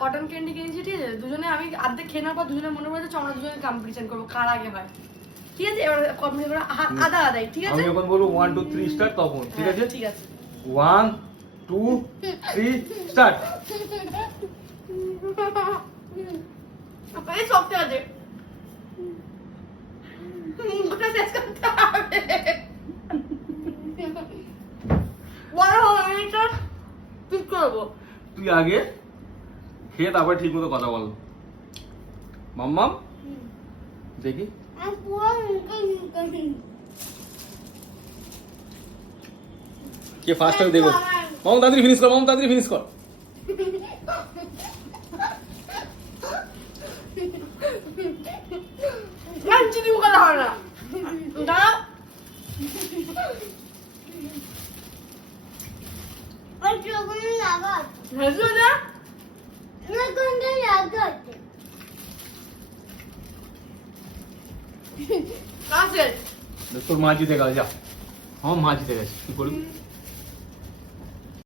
Cotton candy কিনেছি, ঠিক আছে? দুজনে আমি অর্ধেক খেয়ে নেওয়ার পর দুজনে মনে পড়েছে আমরা দুজনে কম্পিটিশন করবো কার আগে হয়, ঠিক আছে? এবার কম্পিটিশন করে আধা আদাই, ঠিক আছে? আমি যখন বলবো 1 2 3 স্টার্ট তখন, ঠিক আছে? ঠিক আছে। 1 2 3 স্টার্ট। এই সবটা আছে মুখটা শেষ করতে হবে। বড় হবে এটা ঠিক করবো। তুই আগে খেয়ে তারপরে ঠিক মতো কথা বল। মাম্মাম দেখি কে ফার্স্ট টাইম দেখো। মামা তাড়াতাড়ি ফিনিশ কর, মামা তাড়াতাড়ি ফিনিশ কর। চিনি মুখে হয় না দাঁড়া। হেসো না কাছে তোর মা জিতে গেল, যা। আমার মা জিতে গেছে, কি করবি?